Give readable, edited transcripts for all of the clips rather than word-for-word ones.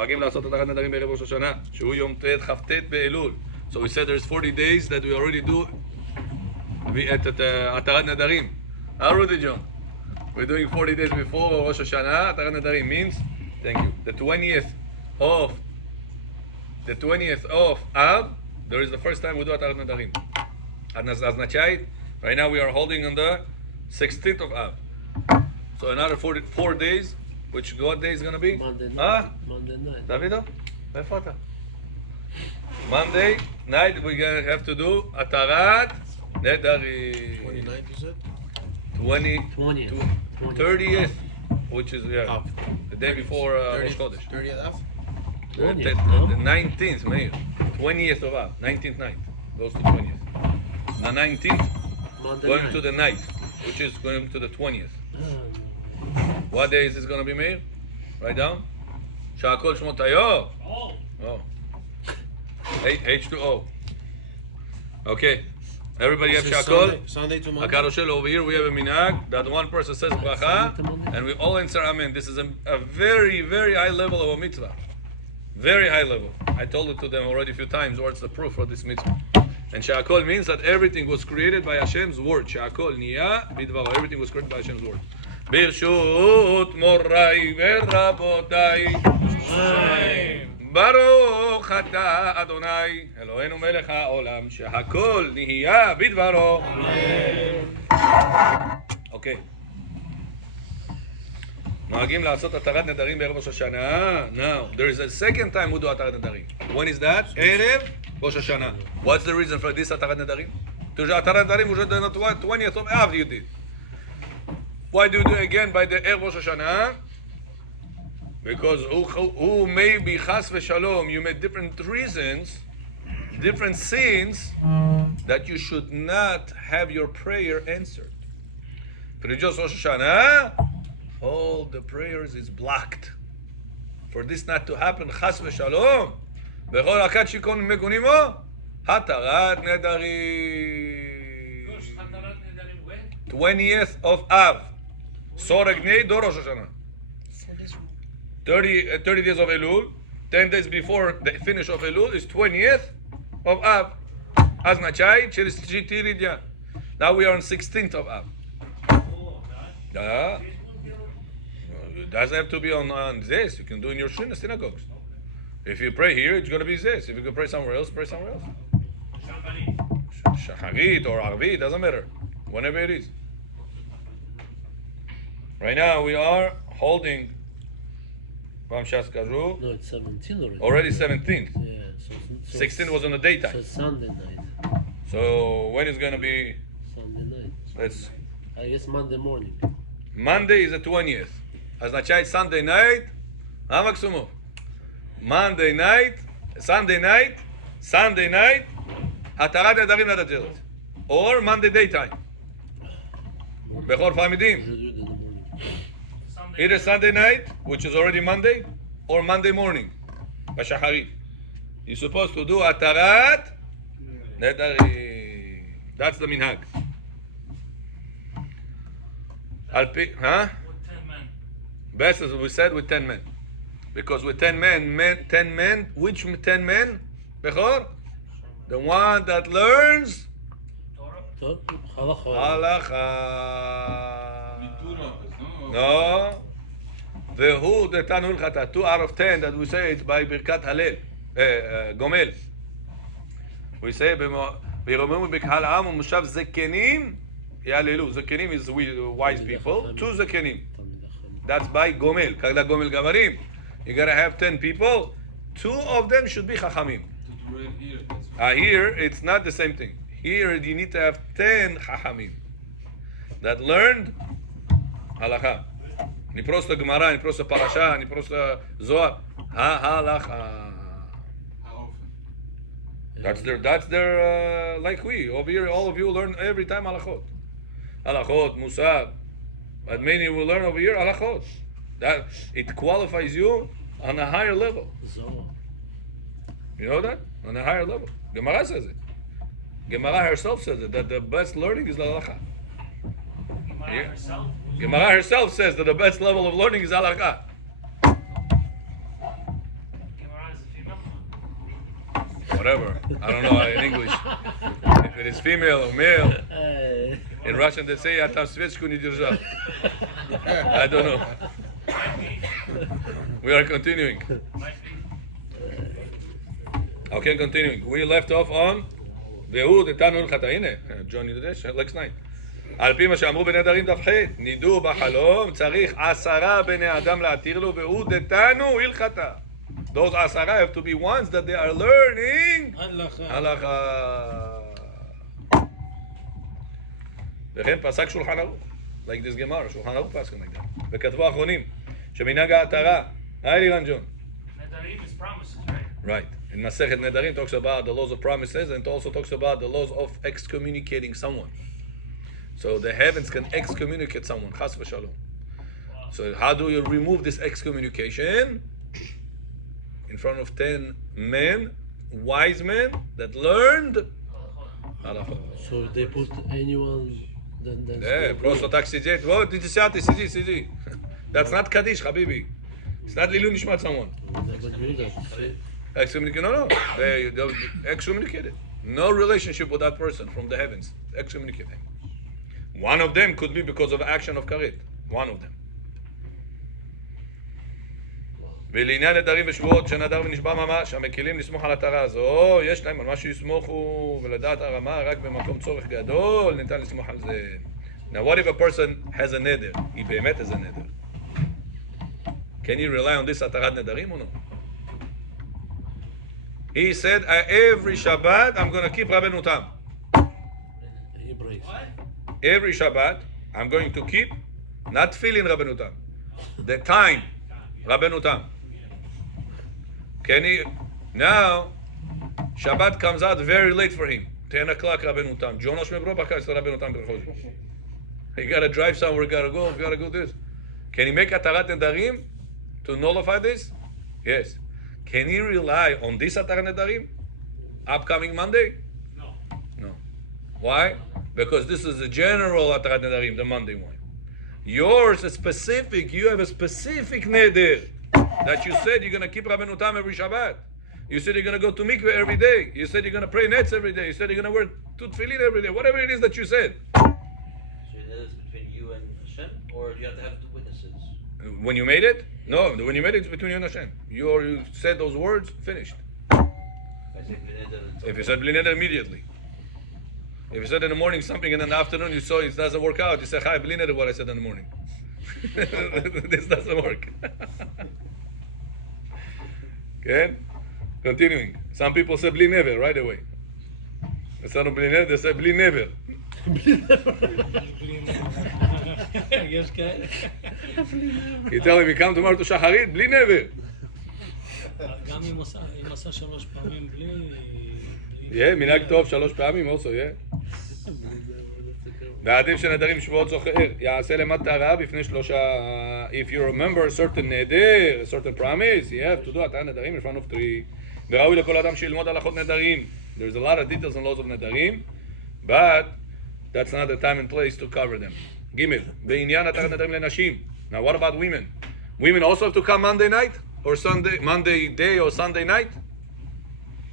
נוהגים לעשות התרת נדרים בערב ראש השנה, שהוא יום ט' כ"ט באלול. So we said there's 40 days that we already do at התרת נדרים. How Rudy John? We're doing 40 days before Rosh Hashanah. התרת נדרים means, thank you, the 20th of Av, there is the first time we do התרת נדרים. означает, right now we are holding on the 16th of Av. So another 4 days, which what day is going to be? Monday night. Monday night. Davido? איפה אתה? Monday night we're going to have to do התרת נדרים. 29th you said? 30th, which is the day before Rosh Chodesh. 30th Av? The 19th, Meir. 20th of Av. 19th night. Goes to 20th. The 19th Monday going night. to the night, which is going to the 20th. What day is this going to be, Meir? Write down. Sha'akol Shmot Hayom. Oh. H2O. Okay. Everybody have Sha'akol? Sunday to Monday. HaKadoshel over here, we have a minhag that one person says bracha, and we all answer amen. This is a very, very high level of a mitzvah. Very high level. I told it to them already a few times, what's the proof for this mitzvah. And Sha'akol means that everything was created by Hashem's word. Sha'akol niya bidvaro. Everything was created by Hashem's word. Birshut morai verabotai. Baruch ata Adonai Eloheinu melech haolam שהכל נהיה בדברו. אוקיי. נוהגים לעשות התרת נדרים בערב ראש השנה. Now, there is a second time we do התרת נדרים. When is that? ערב ראש השנה. What's the reason for this התרת נדרים? התרת נדרים was on the 20th of Av you did. Why do you do it again by the ערב ראש השנה? Because who may be chas v'shalom, you made different reasons, different sins, that you should not have your prayer answered. For just Rosh Hashanah, all the prayers is blocked. For this not to happen, chas v'shalom, b'chol hakat shikon megunimo, hatarat nedarim. 20th of Av, Soreg Nei do Rosh Hashanah. 30 days of Elul, 10 days before the finish of Elul is 20th of Av. Now we are on 16th of Av. It doesn't have to be on this. You can do in your synagogues. If you pray here, it's going to be this. If you can pray somewhere else, pray somewhere else. Shacharit or Arvi, doesn't matter. Whenever it is. Right now we are holding. No, it's 17 already. Already 17th. Yeah. So 16th was on the daytime. So Sunday night. So when is going to be? Sunday night. I guess Monday morning. Monday is the 20th. означает Sunday night. Максимум. Monday night, Sunday night. התרת נדרים נדרת. Or Monday daytime. בכל פעם יודעים. Either Sunday night, which is already Monday, or Monday morning, בשחרית. You're supposed to do atarat nedarim. That's the minhag. With 10 men. Best as we said, with 10 men. Because with 10 men, which 10 men? Bechor? The one that learns Halacha. No. Who the Tanul Chata, 2 out of 10 that we say it by Birkat Halel, Gomel. We say, V'yiromemu b'kahal ha'am u'mushav zekenim ya'alelu. Zekenim is wise people. 2 zekenim. That's by Gomel. Kagla Gomel Gavarim. You gotta have 10 people. 2 of them should be Chachamim. Here, it's not the same thing. Here, you need to have 10 Chachamim that learned Halakha. Не просто Гемара, не просто Параша, не просто Zohar. Halacha. That's their like we over here. All of you learn every time halachot, Musab. But many will learn over here halachot. That it qualifies you on a higher level. You know that on a higher level. Gemara says it. Gemara herself says it, that the best learning is the halacha. Gemara herself says that the best level of learning is halakha. whatever. I don't know in English. If it is female or male. In Russian they say, "Я там свечку не держал." I don't know. We are continuing. Okay, continuing. We left off on והוא דתנו הלכתה. הנה, ג'ון יודע, next night. על פי מה שאמרו בנדרים דף ח' נידו בחלום צריך 10 בני אדם להתיר לו והוא דתנו הלכתה. Those 10 have to be ones that they are learning הלכה. וכן פסק שולחן ערוך. Like this Gemara, שולחן ערוך פסק like that. וכתבו האחרונים שמנהג ההתרה. היי לירן ג'ון. Nedarim is promises, right? Right. In Masechet Nedarim talks about the laws of promises and it also talks about the laws of excommunicating someone. So the heavens can excommunicate someone. Chas v'shalom. So how do you remove this excommunication? In front of 10 men, wise men that learned halakha. So if they put anyone, then Просто так сидеть. Вот, иди сядь, сиди. That's not Kaddish, Habibi. It's not Lilu Nishmat someone. Excommunicate? No. They excommunicated. No relationship with that person from the heavens. Excommunicate him. One of them could be because of action of karet. One of them. ולעניין נדרים ושבועות שנדר ונשבע ממש, המקילים לסמוך על התרה הזו, יש להם על מה שיסמוכו ולדעת הרמה רק במקום צורך גדול, ניתן לסמוך על זה. Now what if a person has a neder? היא באמת has a neder. Can you rely on this התרת נדרים or no? He said, every Shabbat I'm going to keep Rabbeinu Tam. he breaks. Every Shabbat I'm going to keep, not feeling Rabbeinu Tam, the time Rabbeinu Tam. Can he? Now, Shabbat comes out very late for him. 10 o'clock Rabbeinu Tam. Jonas Mebro Bakar Rabbeinu Tam. He got to drive somewhere, got to go this. Can he make Atarat Nedarim to nullify this? Yes. Can he rely on this Atarat Nedarim? Upcoming Monday? No. Why? Because this is the general Atarat Nedarim, the Monday one. Yours is specific. You have a specific neder that you said you're going to keep Rabbeinu Tam every Shabbat. You said you're going to go to mikveh every day. You said you're going to pray nets every day. You said you're going to wear tefillin every day. Whatever it is that you said. So that is between you and Hashem, or do you have to have 2 witnesses? When you made it? No, when you made it, it's between you and Hashem. You said those words, finished. If you said bli neder, immediately. If you said in the morning something and in the afternoon you saw it doesn't work out, you say, "Hi, bli neder," what I said in the morning. This doesn't work. Okay? Continuing. Some people say bli never right away. Instead of bli neder, they say bli never. יש כאלה. You tell him, you come tomorrow to Shacharit, bli never. גם אם עשה 3 פעמים בלי... Yeah, מנהג טוב 3 פעמים also, yeah. ועדיף שנדרים שבועות זוכר, יעשה למטרה בפני 3, if you remember a certain neder, a certain promise, you have to do התרת נדרים in front of 3. וראוי לכל אדם שילמוד הלכות נדרים. There's a lot of details and laws of נדרים, but that's not the time and place to cover them. ג' בעניין התרת נדרים לנשים. Now what about women? Women also have to come Monday night? Or Monday day or Sunday night?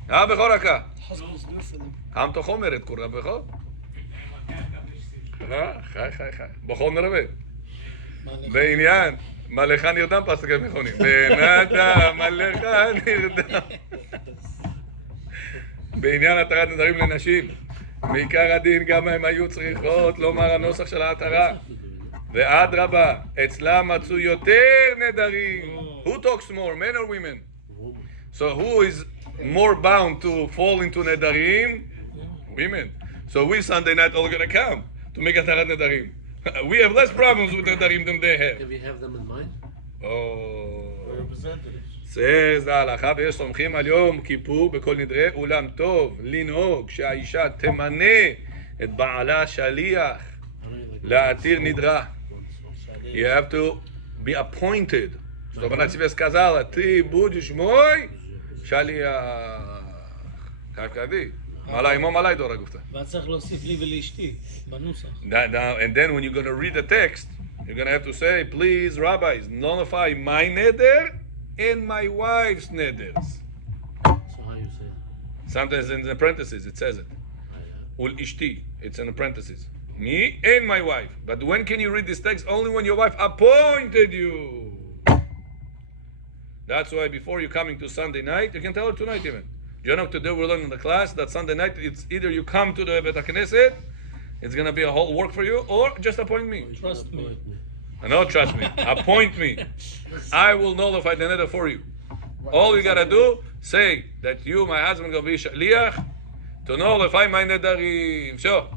בכור רכה. עם תוך אומרת, קורא בכור? חי. בכור נרבה. בעניין, מלאך נרדם פסקי מכונים. ונדה, מלאך נרדם. בעניין התרת נדרים לנשים. מעיקר הדין גם הם היו צריכות לומר הנוסח של ההתרה. ואדרבה, אצלם מצאו יותר נדרים. Who talks more, men or women? So who is more bound to fall into nedarim? Women. So we Sunday night all going to come to make atarat nedarim. We have less problems with nedarim than they have. Can we have them in mind? says ההלכה ויש סומכים על יום כיפור בכל נדרי אולם טוב לנהוג שהאישה תמנה את בעלה שליח להתיר נדרה. You have to be appointed. Чтобы она тебе сказала, ты будешь мой שליח. חייב כעדי. מעלה אמו מעלה דור הגופתה. ואת צריך להוסיף לי ולאשתי בנוסח. And then when you're going to read the text, you're going to have to say, please, rabbis, nullify my neder and my wife's neders. So how you say? Sometimes in the parentheses it says it. Ul ishti. It's in the parentheses. Me and my wife. But when can you read this text? Only when your wife appointed you. That's why before you coming to Sunday night, you can tell her tonight even. You know, today we learn in the class that Sunday night it's either you come to the Bet HaKnesset, it's gonna be a whole work for you, or just appoint me. Trust me. No, trust me. Appoint me. I will nullify the neder for you. All you gotta do, say that you, my husband, gonna be shaliach to nullify my nedarim. So,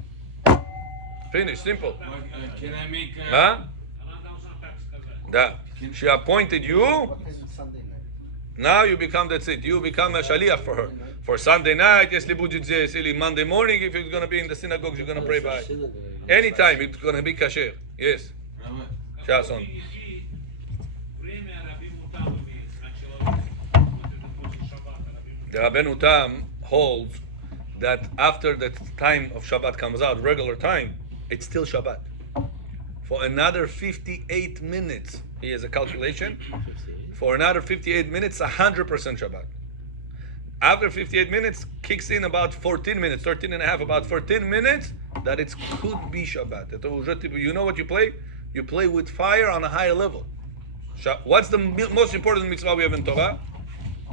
finish. Simple. Can I make Huh? That she appointed you. Sunday night. Now you become, that's it. You become a shaliach for her. For Sunday night, yes, libujit Monday morning, if you're gonna be in the synagogue, you're gonna pray by. Anytime it's gonna be kasher. Yes. Shason. The Rabbeinu Tam holds that after the time of Shabbat comes out, regular time, it's still Shabbat. For another 58 minutes, he has a calculation. For another 58 minutes, 100% Shabbat. After 58 minutes, kicks in about 14 minutes, 13 and a half, about 14 minutes, that it could be Shabbat. You know what you play? You play with fire on a higher level. What's the most important mitzvah we have in Torah?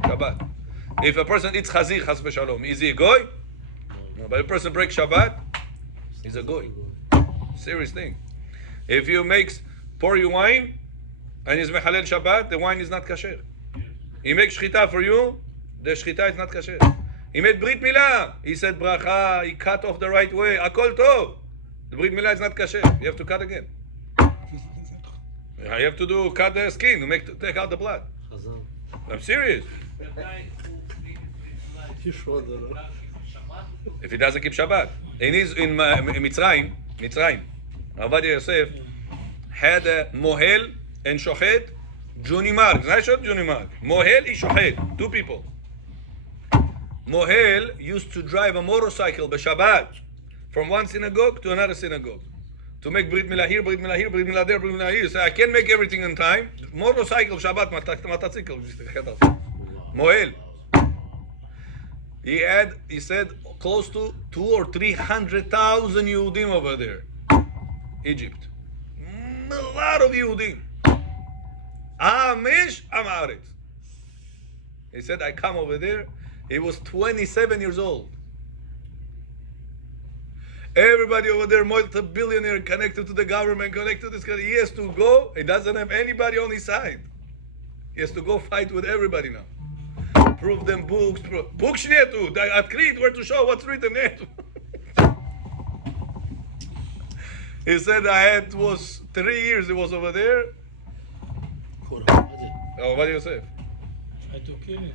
Shabbat. If a person eats chazir, chas v'shalom, is he a goy? No. But if a person breaks Shabbat, he's a goy. Serious thing. If you pour you wine, and he's mechalel Shabbat, the wine is not kasher. He makes shchita for you, the shchita is not kasher. He made brit milah, he said bracha, he cut off the right way, akol tov. The brit milah is not kasher. You have to cut again. You have to cut the skin to take out the blood. I'm serious. If he doesn't keep Shabbat. In Mitzrayim, Rabbi Yosef had a mohel and shochet, Juni Mark. Juni Mark. Mohel is shochet. Two people. Mohel used to drive a motorcycle b'Shabbat from one synagogue to another synagogue to make Brit Milah here, Brit Milah here, Brit Milah there, Brit Milah here. So I can't make everything in time. Motorcycle Shabbat, matacycle. Mohel. He said close to 200,000 or 300,000 Yehudim over there. Egypt. A lot of Yehudim. Amish, Amarit. He said, I come over there. He was 27 years old. Everybody over there, multi-billionaire, connected to the government, connected to this guy. He has to go. He doesn't have anybody on his side. He has to go fight with everybody now. Prove them books. Books netu. Atkrit, where to show what's written there. He said it was 3 years he was over there. Oh, what do you say? Try to kill him.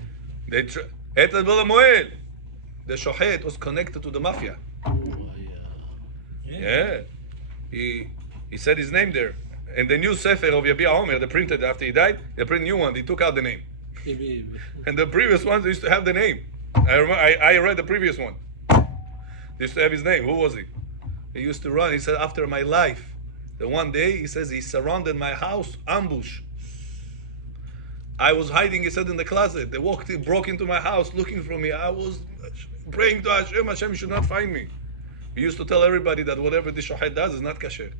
The shochet was connected to the mafia. Yeah. He said his name there. And the new Sefer of Yabia Omer, they printed after he died, they printed a new one, they took out the name. And the previous ones used to have the name. I read the previous one. They used to have his name. Who was he? He used to run. He said, after my life, the one day, he says, he surrounded my house, ambush. I was hiding, he said, in the closet. They broke into my house looking for me. I was praying to Hashem, Hashem should not find me. He used to tell everybody that whatever the shochet does is not kasher.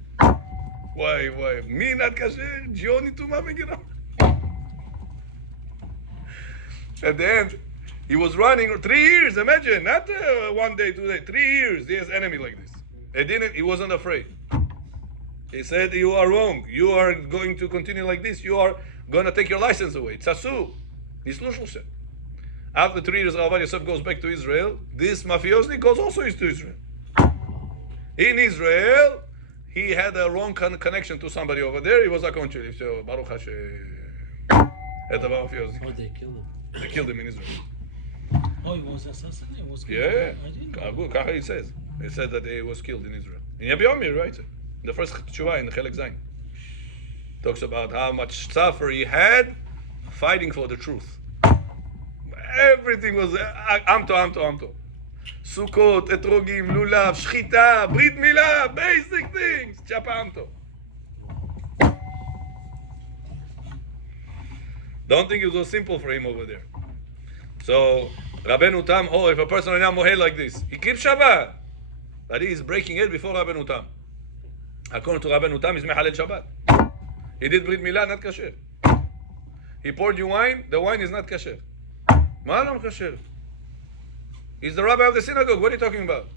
Why? Me not kasher? Johnny to Mamegina. At the end, he was running 3 years, imagine, not 1 day, 2 days, 3 years, he has enemy like this. He wasn't afraid. He said, you are wrong. You are going to continue like this. You are going to take your license away. It's asu. After 3 years, Rabbi Yosef goes back to Israel. This mafiosi goes also to Israel. In Israel, he had a wrong connection to somebody over there. He was a consul. So Baruch Hashem. At the mafiosi. Oh, they killed him. They killed him in Israel. Oh, he was assassinated. He was killed. Yeah. I didn't know. Kacha he says. He said that he was killed in Israel. In Yabia Omer, he writes it. In the first Tshuva, in the Chelek Zayin. Talks about how much suffer he had fighting for the truth. Everything was Amto. Sukkot, etrogim, lulav, shchita, brit milah, basic things. Chapa Amto. Don't think it was so simple for him over there. So Rabbeinu Tam, if a person right now mohel like this, he keeps Shabbat, but he is breaking it before Rabbeinu Tam. According to Rabbeinu Tam, he's mehalel Shabbat. He did Brit Milah, not kasher. He poured you wine, the wine is not kasher. Ma'alam kasher. He's the rabbi of the synagogue. What are you talking about?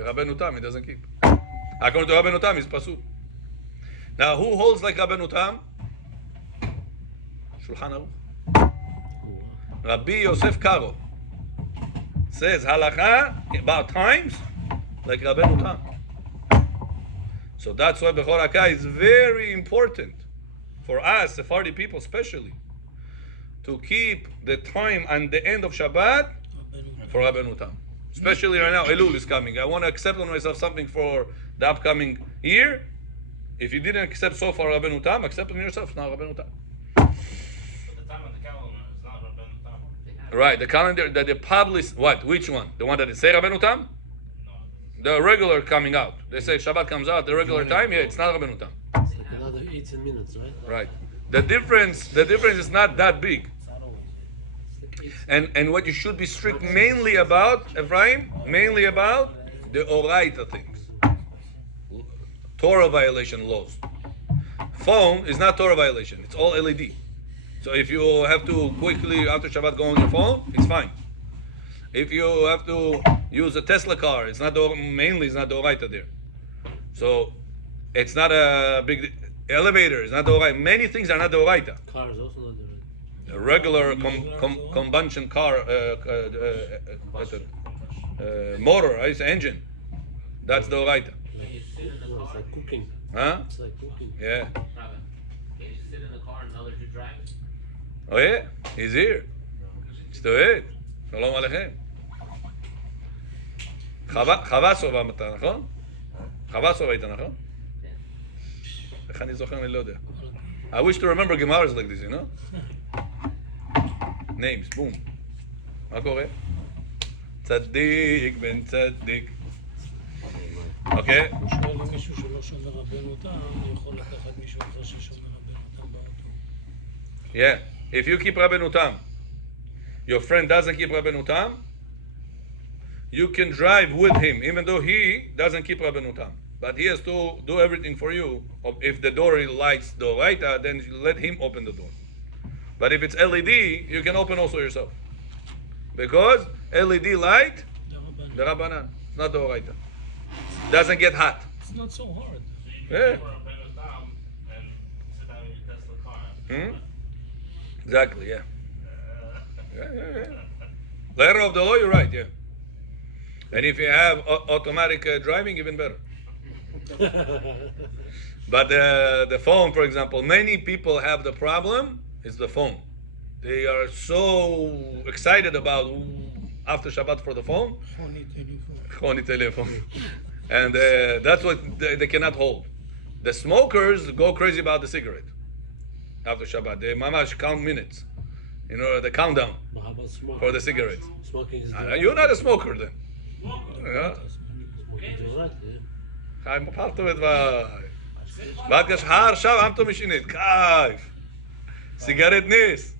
Rabbeinu Tam, he doesn't keep. According to Rabbeinu Tam, he's pasul. Now, who holds like Rabbeinu Tam? Shulchan Aruch. Rabbi Yosef Karo says halacha about times like Rabbeinu Tam. So that's why Bechor Hakah is very important for us, Sephardi people especially, to keep the time and the end of Shabbat for Rabbeinu Tam. Especially right now, Elul is coming. I want to accept on myself something for the upcoming year. If you didn't accept so far Rabbeinu Tam, accept on yourself now Rabbeinu Tam. But the time on the calendar is not Rabbeinu Tam. Right, the calendar that they publish, what? Which one? The one that they say Rabbeinu Tam? No. The regular coming out. They say Shabbat comes out the regular time. Yeah, it's not Rabbeinu Tam. It's like another 18 minutes, right? Right. The difference is not that big. And what you should be strict mainly about, Ephraim, mainly about the Oraita things. Torah violation laws. Phone is not Torah violation. It's all LED. So if you have to quickly after Shabbat go on your phone, it's fine. If you have to use a Tesla car, it's not mainly it's not the Oraita there. So it's not a big elevator. It's not the Oraita. Many things are not the Oraita. Car is also not the A regular combustion car motor, it's engine. That's the Oraita. No, it's like cooking. Huh? It's like cooking. Yeah. Can you sit in the car and others who drive? Oh yeah, he's here. מסתובב. שלום עליכם. חווה סובה מתה, נכון? חווה סובה הייתה, נכון? איך אני זוכר? אני לא יודע. I wish to remember Gemaras like this, you know? Names, boom. מה קורה? צדיק בן צדיק. אוקיי? הוא שואל אם מישהו שלא שומר רבנו תם, יכול לקחת מישהו אחר ששומר רבנו תם באוטו. Yeah. If you keep Rabbeinu Tam, your friend doesn't keep Rabbeinu Tam, you can drive with him, even though he doesn't keep Rabbeinu Tam. But he has to do everything for you. If the door lights the Oraita, then you let him open the door. But if it's LED, you can open also yourself. Because LED light, the Rabbanan, it's not the Oraita. Doesn't get hot. It's not so hard. Yeah. Rabbeinu Tam and sit down in your Tesla car. Exactly, yeah. Yeah. Letter of the law, you're right, yeah. And if you have automatic driving, even better. But the phone, for example, many people have the problem, is the phone. They are so excited about after Shabbat for the phone. Phony telephone. And that's what they cannot hold. The smokers go crazy about the cigarette after Shabbat. They mamash count minutes. You know, the countdown But how about smoking? for the cigarettes. Smoking is You're not a smoker then. Yeah? Smoking is alright, yeah. חיים, פרטו בדבר. ועד כשהר עכשיו אמתו משינית. קייף. סיגרת ניס.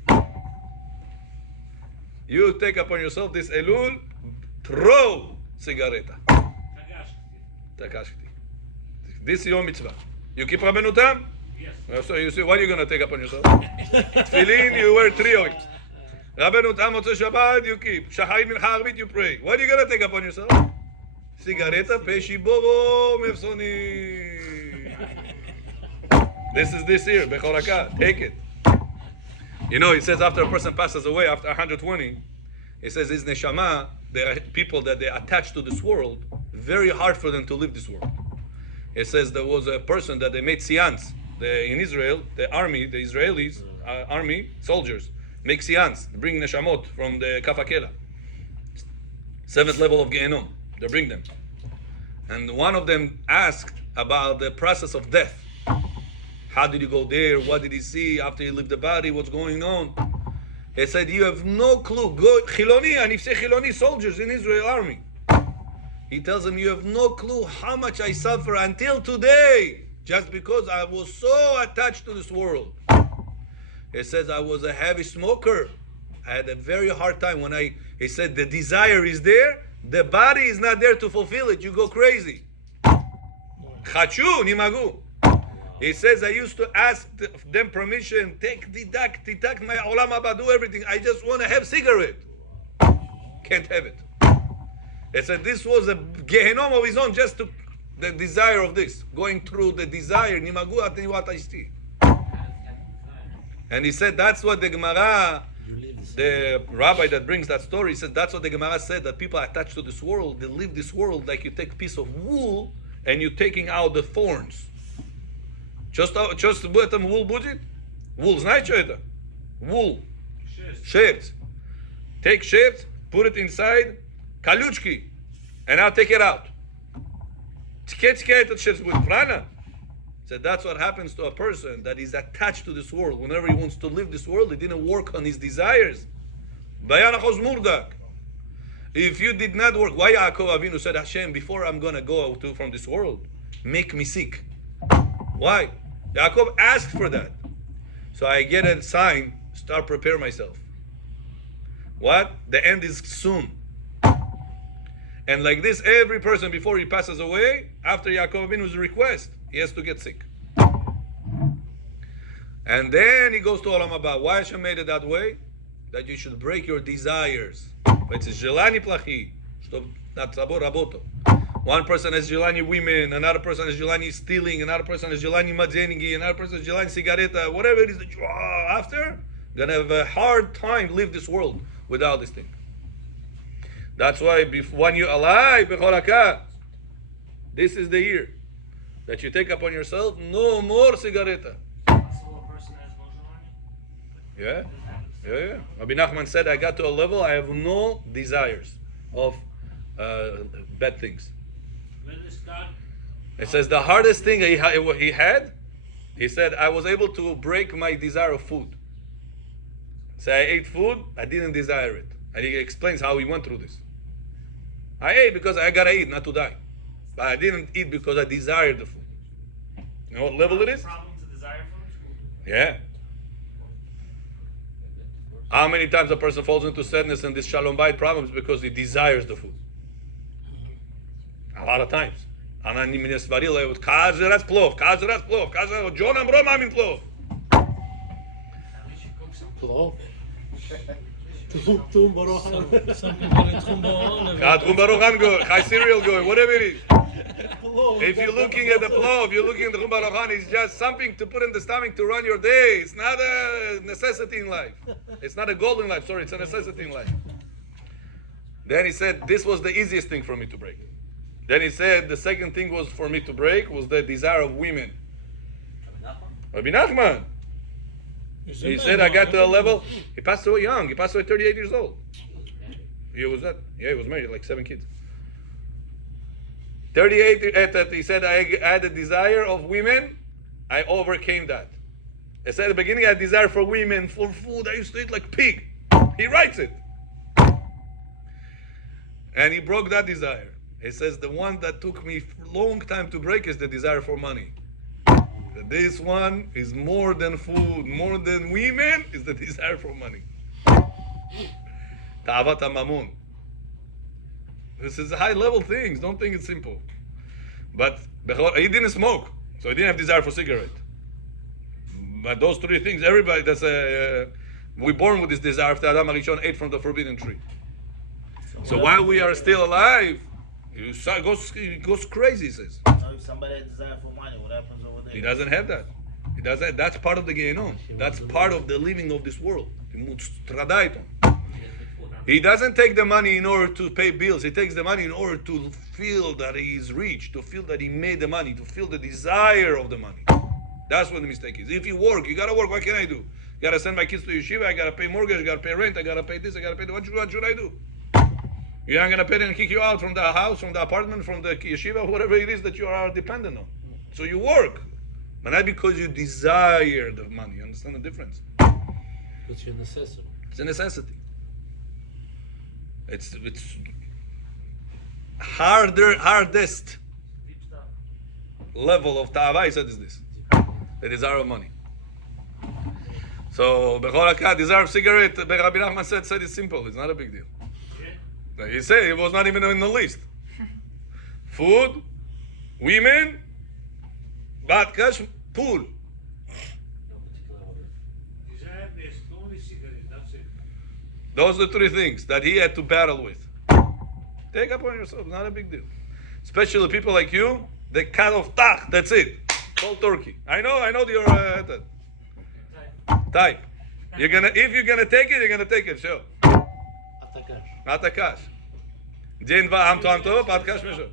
You take upon yourself this Elul, throw cigaretta. Takashti. This is your mitzvah. You keep Rabbeinu Tam? Yes. So you say, what are you going to take upon yourself? Tefillin, you wear 3 of it. Rabbeinu Tam, Motzei Shabbat, you keep. Shacharit, Mincha, Arvit, you pray. What are you going to take upon yourself? Cigaretta, Peshiboro, Mefsoni. This is this here, Bechor Hakah. Take it. You know, it says after a person passes away, after 120, it says his neshama, there are people that they attach to this world, very hard for them to leave this world. It says there was a person that they made seance. In Israel, the army, the Israelis, army, soldiers, make seance, bring neshamot from the Kafakela. 7th level of Gehenom. They bring them. And one of them asked about the process of death. How did he go there? What did he see after he left the body? What's going on? He said, you have no clue. Go Chiloni, and if say Chiloni soldiers in Israel army. He tells them, you have no clue how much I suffer until today, just because I was so attached to this world. He says, I was a heavy smoker. I had a very hard time when he said the desire is there, the body is not there to fulfill it. You go crazy. Chachu, nimagu. He says, I used to ask them permission, titak my olam haba, do everything. I just want to have cigarette. Can't have it. He said this was a gehenom of his own, just to the desire of this, going through the desire. Nimagu atni watashti. And he said that's what the Gemara, the rabbi that brings that story, says that's what the Gemara said, that people are attached to this world. They live this world like you take a piece of wool and you're taking out the thorns. Just в этом wool будет? Wool, знаете что это? Wool. Shirt. Take shirt, put it inside, колючки, and now take it out. Этот shirt будет, правильно? So that's what happens to a person that is attached to this world. Whenever he wants to live this world, he didn't work on his desires. If you did not work, why Yaakov Avinu said, Hashem, before I'm going to go from this world, make me sick. Why? Yaakov asked for that. So I get a sign, start prepare myself. What? The end is soon. And like this, every person before he passes away, after Yaakov Avinu's request, he has to get sick. And then he goes to Olam Haba. Why Hashem made it that way? That you should break your desires. It's jelani plachi. One person has jelani women, another person has jelani stealing, another person has jelani madzenigi, another person has jelani cigaretta, whatever it is that you are after, gonna have a hard time live this world without this thing. That's why when you're alive, this is the year that you take upon yourself, no more cigaretta. So a person has no jelani? Yeah. Rabbi Nachman said, I got to a level, I have no desires of bad things. Where does it start? It says the hardest thing he had, he said, I was able to break my desire of food. So I ate food, I didn't desire it. And he explains how he went through this. I ate because I gotta eat, not to die. But I didn't eat because I desired the food. You know what level it is? Problem to desire food? Yeah. How many times a person falls into sadness and this shalom bayit problems because he desires the food? A lot of times. אני מן הסברי לו, כזרס פלוב, ג'ון אמרו מאמין פלוב. At least you cook something. Hello? Tum baroch. Some people at Tchum Ba'or, Tchum baruch hango, chai cereal going, whatever it is. If you're looking at the plov, you're looking at the Tchum baruch han, it's just something to put in the stomach to run your day. It's not a necessity in life. It's not a goal in life, sorry, it's a necessity in life. Then he said, this was the easiest thing for me to break. Then he said, the second thing was for me to break was the desire of women. Rabbi Nachman. He said, I got to a level, he passed away young, he passed away 38 years old. He was that? Yeah, he was married, like 7 kids. 38, he said, I had a desire of women, I overcame that. He said at the beginning, I had desire for women, for food, I used to eat like pig. He writes it. And he broke that desire. He says, the one that took me a long time to break is the desire for money. This one is more than food, more than women, is the desire for money. Ta'avat ha'mamun. This is high level things, don't think it's simple. But he didn't smoke, so he didn't have desire for cigarette. But those 3 things, everybody, we're born with this desire after Adam HaRishon ate from the forbidden tree. So while we are still alive, it goes crazy, he says. If somebody has desire for money, what happens over there? He doesn't have that. He doesn't. That's part of the Gehenom. That's part of the living of this world. He doesn't take the money in order to pay bills. He takes the money in order to feel that he is rich, to feel that he made the money, to feel the desire of the money. That's what the mistake is. If you work, you gotta work. What can I do? Gotta send my kids to yeshiva. I gotta pay mortgage. I gotta pay rent. I gotta pay this. I gotta pay that. What should I do? You're not gonna pay them and kick you out from the house, from the apartment, from the yeshiva, whatever it is that you are dependent on. So you work, but not because you desire the money. You understand the difference? It's your necessity. It's a necessity. It's hardest Deep stuff. level of ta'ava, he said, is this. The desire of money. So, Bechol HaKat, deserve cigarette, Rabbi Nachman said it's simple, it's not a big deal. He said it was not even in the list. Food, women, bad cash, pool. Desire based, only cigarette, that's it. Those are the three things that he had to battle with. Take upon yourself, not a big deal. Especially people like you, they cut off tak, that's it. Cold turkey. I know your type. If you're gonna take it, you're gonna take it, sure. Atakash. Atakash. Jane va am to atakash mesho.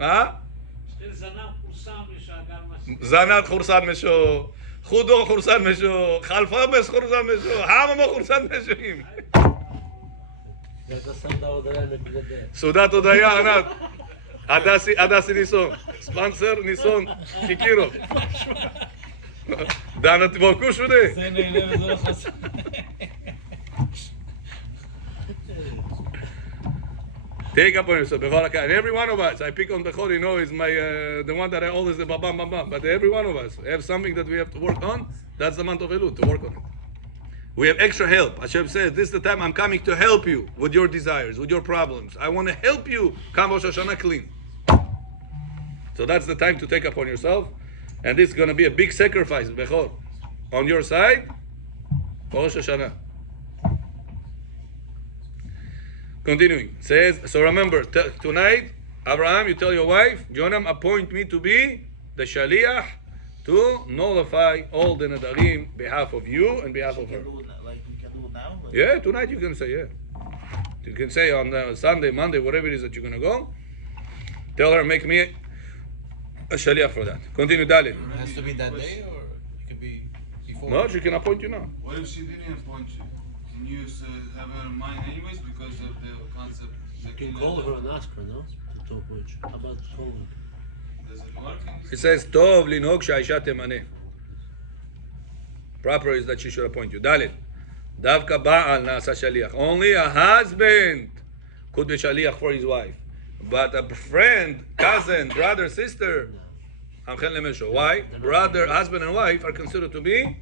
Ha? Zanat khursan mesho. Khudo khursan mesho. Khalfa mes khursan mesho. Hamam khursan meshoim. Sudat odaya anat. Adasi Nison. Sponsor Nison Kikiro. Dana תבוקו שודי. זה נהנה וזה לא חסר. Take upon yourself, Bechol HaKat. Every one of us, I pick on Bechol, you know, is my the one that I always the bam bam bam. But every one of us have something that we have to work on. That's the month of Elul, to work on it. We have extra help. Hashem says, this is the time I'm coming to help you with your desires, with your problems. I want to help you come Rosh Hashanah clean. So that's the time to take upon yourself. And this is going to be a big sacrifice, Bechor, on your side, for Rosh Hashanah. Continuing, says, so remember, tonight, Abraham, you tell your wife, Jonam, appoint me to be the Shaliach to nullify all the Nadarim behalf of you and behalf of her. Like we can do it now? Like, Yeah, tonight you can say, yeah. You can say on Sunday, Monday, whatever it is that you're going to go, tell her, make me a Shaliach for that. Continue, Dalit. It has to be that day, or it could be before? No, she can appoint you now. What if she didn't appoint you? Can you have her in mind anyways because of the concept? You can call her and ask her, no? To talk with you. How about calling? Does it work? It says, Tov linhog she'aisha temane. Proper is that she should appoint you. Dalit. Davka ba'al nasa shaliach. Only a husband could be shaliach for his wife. But a friend, cousin, brother, sister, why? Brother, husband, and wife are considered to be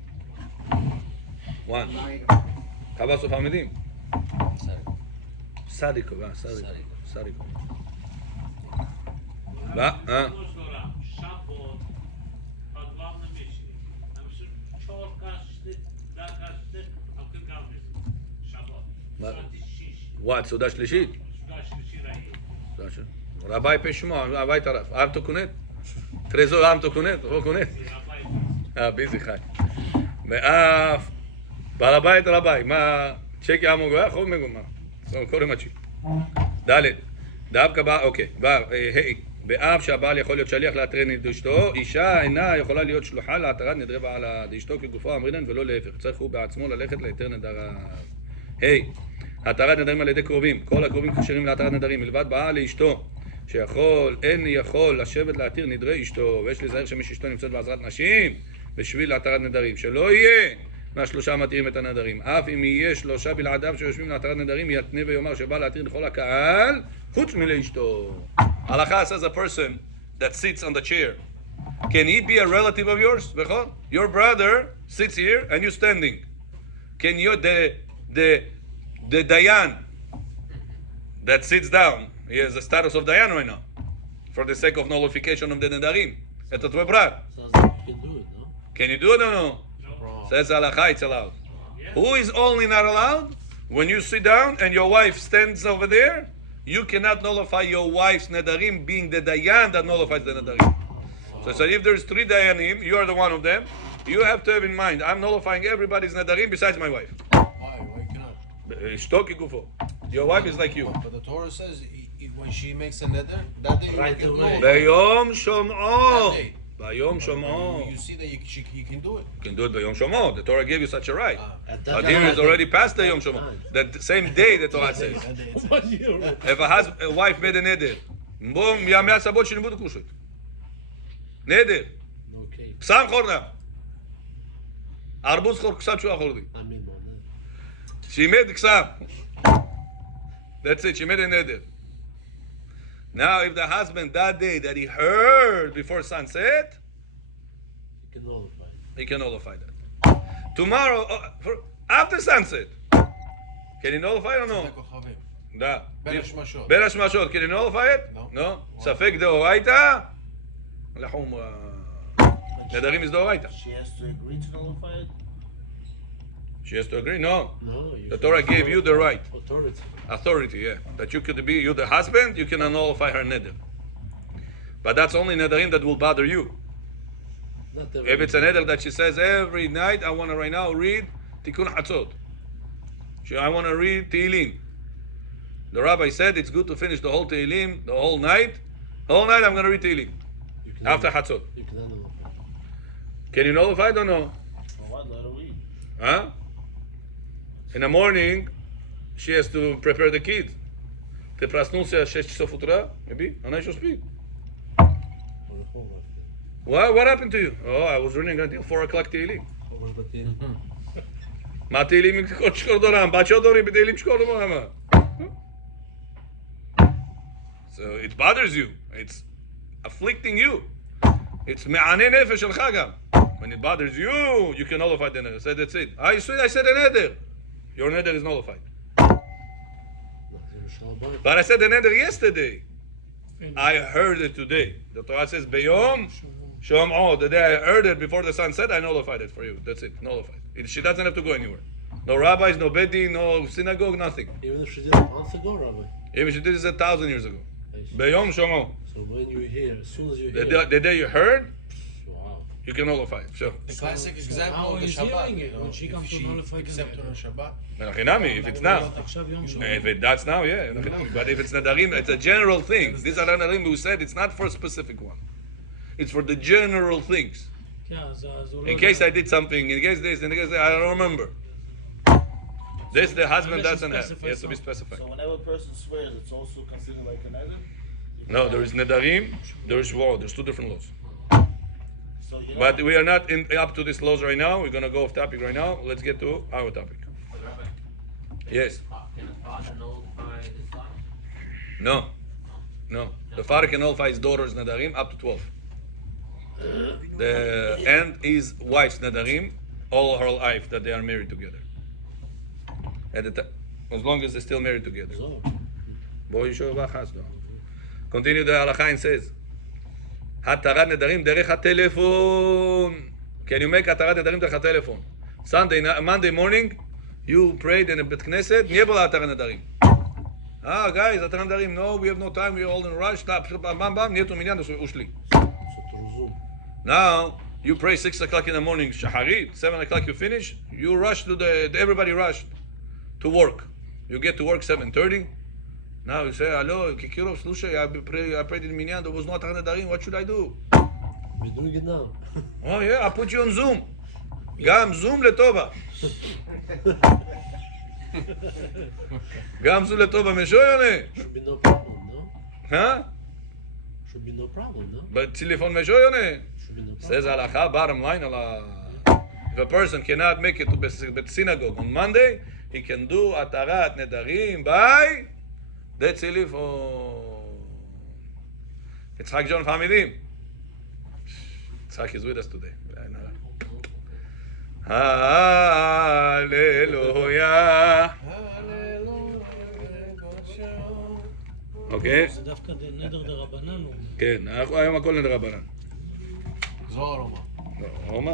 one. Kabas of Hamidim. Sadiko. Sadiko. What? Suda Shlishit? Rabbi Peshmo, Rabbi Taraf. Am to kunet? Trezor am to kunet? Ho kunet? Busy chai. Me'af. Barabait Rabbi. Ma, cheki amo goya, chol meguma. So, kore machi. Dalet. דווקא בא, אוקיי, באף שהבעל יכול להיות שליח להתרת נדרי אשתו, אישה אינה יכולה להיות שלוחה להתרת נדרי בעל אשתו כגופו אמרינן ולא להפך, צריך הוא בעצמו ללכת להתר נדריו. התרת נדרים על ידי קרובים, כל הקרובים כשרים להתרת נדרים, מלבד בעל לאשתו, אין יכול לשבת להתיר נדרי אשתו, ויש להיזהר שמי שאשתו נמצאת בעזרת נשים, בשביל להתרת נדרים, שלא יהיה מהשלושה מתירים את הנדרים, אף אם יהיה שלושה בלעדיו שיושבים להתרת נדרים, יתנה ויאמר שבא להתיר לכל הקהל, חוץ מלאשתו. Halacha says a person that sits on the chair, can he be a relative of yours? Your brother sits here and you're standing. Can you, the Dayan that sits down, he has the status of Dayan right now, for the sake of nullification of the Nedarim. It's a tvoi brat. Sounds like you can do it, no? Can you do it or no? Says halacha, it's allowed. Who is only not allowed? When you sit down and your wife stands over there, you cannot nullify your wife's nedarim, being the dayan that nullifies the nedarim. So if there's three dayanim, you are the one of them. You have to have in mind, I'm nullifying everybody's nedarim besides my wife. Why cannot? Your wife is like you. But the Torah says when she makes a neder, that day Right you away. can Bayom That shom'o. day. Bayom shom'o. You see that you can do it. You can do it Bayom shom'o. The Torah gave you such a right. At that But here is time, already past the Yom Shom'o. The same day the Torah says. That day it's If a wife made a neder, בוא מהסבות שניבוד כושות. נדר. no cake. פסם חורנה. ארבוס חור קסם שוע חורדי. I mean, no. She made קסם. That's it, she made a neder. Now if the husband that day that he heard before sunset, You can nullify. he can nullify that. tomorrow, after sunset. Can you nullify it or no? Da. בין השמשות. בין השמשות, can you nullify it? No. No? ספק דאורייתא? לחומרה. נדרים is דאורייתא. She has to agree to nullify it? She has to agree? No. No, The Torah gave you the right. Authority. Yeah. That you could be, you're the husband, you can nullify her neder. But that's only nedarim that will bother you. Not every If it's a neder that she says every night, I want to right now read Tikkun Hatzot. I want to read Tehillim. The rabbi said it's good to finish the whole Tehillim, the whole night. The whole night I'm going to read Tehillim. You can After handle- Hatzot. You can handle it. Can you nullify it or no? Well, what? Let her read. Huh? In the morning, she has to prepare the kids. Ты проснулся в 6 часов утра, maybe? Она еще спит. Or the whole life. What happened to you? Oh, I was reading until 4 o'clock Tehillim. What about the מה תהילים שקור דורם? בת שודורי בתהילים שקור דורם. So it bothers you. It's afflicting you. It's מענה נפש שלך גם. When it bothers you, you can nullify the neder. Say that's it. I said a neder. Your neder is nullified. But I said the neder yesterday. I heard it today. The Torah says Beyom Shom'o. The day I heard it before the sun set, I nullified it for you. That's it. Nullified. She doesn't have to go anywhere. No rabbis, no bedi, no synagogue, nothing. Even if she did it months ago, Rabbi. Even she did this 1,000 years ago. I see. Beyom Shom'o. So when you hear, as soon as you hear, The day you heard, wow. you can nullify it. Sure. The classic how example of the is Shabbat. hearing it? you know, When she comes to if nullify the accept neder. on Shabbat. Menachinami, if it's now. עכשיו יום שני. If that's now, yeah. But if it's nadarim, it's a general thing. These are nadarim who said it's not for a specific one. It's for the general things. כן, אז הוא לא In case יודע. I did something, in case this, in case that, I don't remember. This the husband Unless doesn't you have. specify He has to be something. specified. So whenever a person swears, it's also considered like an edit? No, there is nadarim, there is war. There's two different laws. So you know, But we are not up to these laws right now. We're going to go off topic right now. Let's get to our topic. Yes. Can a father nullify his son? No. No. The father can nullify his daughter's nadarim up to 12. And his wife's nadarim all her life that they are married together. At the as long as they're still married together. Continue the halacha and says, התרת נדרים דרך הטלפון. Can you make התרת נדרים דרך הטלפון? Monday morning, you prayed in a bet knesset, נהיה בו להתרת נדרים. Guys, התרת נדרים, no, we have no time, we're all in a rush, stop, bam, bam, נהיה מניין, ושלי. So to resume. Now, you pray 6 o'clock in the morning, shaharit, 7 o'clock you finish, you rush to everybody rushed to work. You get to work 7:30. Now you say, hello, Kikirov, слушай, I prayed in minyan, there was no התרת נדרים, what should I do? We're doing it now. Oh yeah, I put you on Zoom. גם זום לטובה. גם זום לטובה משויונה. Should be no problem, no? Huh? Should be no problem, no? בטלפון משויונה. Should be no problem. Says הלכה, bottom line, if a person cannot make it to the synagogue on Monday, he can do התרת נדרים by the טלפון. יצחק ג'ון פמילים. יצחק is with us today. Hallelujah. אוקיי? זה דווקא נדר דרבנן. הוא אומר. כן, היום הכל נדר רבנן. זוהר אומר. רומא?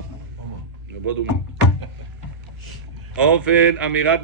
רבו דומה. אופן אמירת